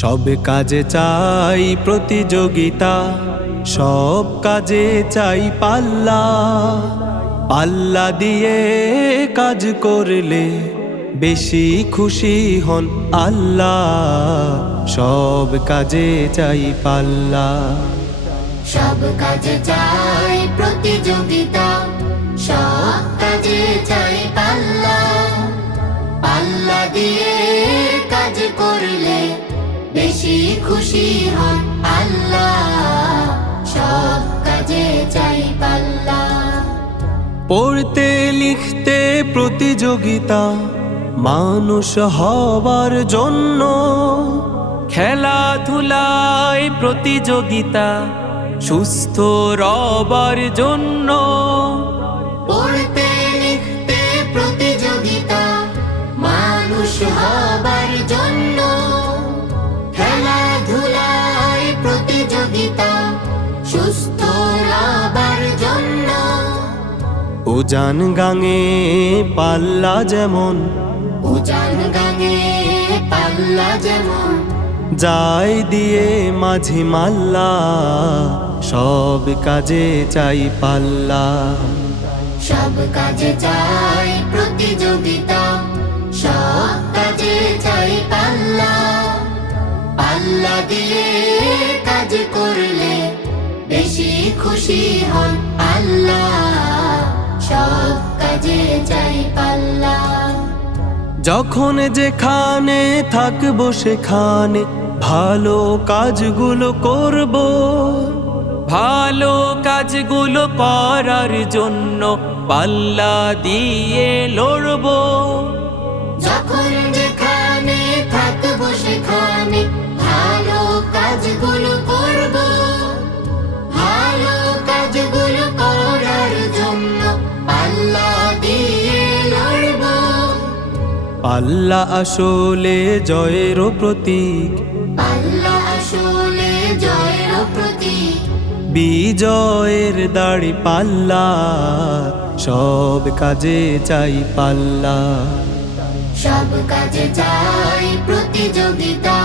সব কাজে চাই প্রতিযোগিতা, সব কাজে চাই পাল্লা। পাল্লা দিয়ে কাজ করলে বেশি খুশি হন আল্লাহ। সব কাজে চাই পাল্লা। সব কাজে চাই প্রতিযোগিতা, সব কাজে চাই বেশি খুশি হন আল্লাহ সব কাজে চাই পাল্লা। পড়তে লিখতে প্রতিযোগিতা মানুষ হবার জন্য। খেলাধুলায় প্রতিযোগিতা সুস্থ রবার জন্য। উজান গাঙে পাল্লা যেমন। উজান গাঙে পাল্লা যেমন। যাই দিয়ে মাঝি মাল্লা সব কাজে চাই পাল্লা। সব কাজে চাই প্রতিযোগিতা সব কাজে চাই পাল্লা। পাল্লা দিয়ে কাজ করলে বেশি খুশি হন আল্লাহ। সব কাজে চাই পাল্লা। যখন যেখানে থাকব সেখানে ভালো কাজগুলো করব। ভালো কাজগুলো করার জন্য পাল্লা দিয়ে লড়ব। যখন যেখানে থাকব সেখানে পাল্লা আসলে জয়ের প্রতীক। পাল্লা আসলে জয়ের প্রতীক। বিজয়ের দাড়ি পাল্লা সব কাজে চাই পাল্লা। সব কাজে চাই প্রতিযোগিতা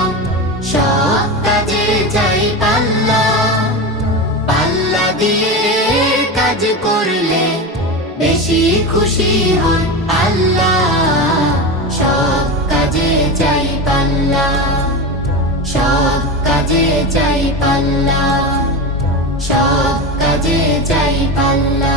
সব কাজে চাই পাল্লা। পাল্লা দিয়ে কাজ করলে বেশি খুশি হন আল্লাহ কাজে চাই পাল্লা সব কাজে চাই পাল্লা।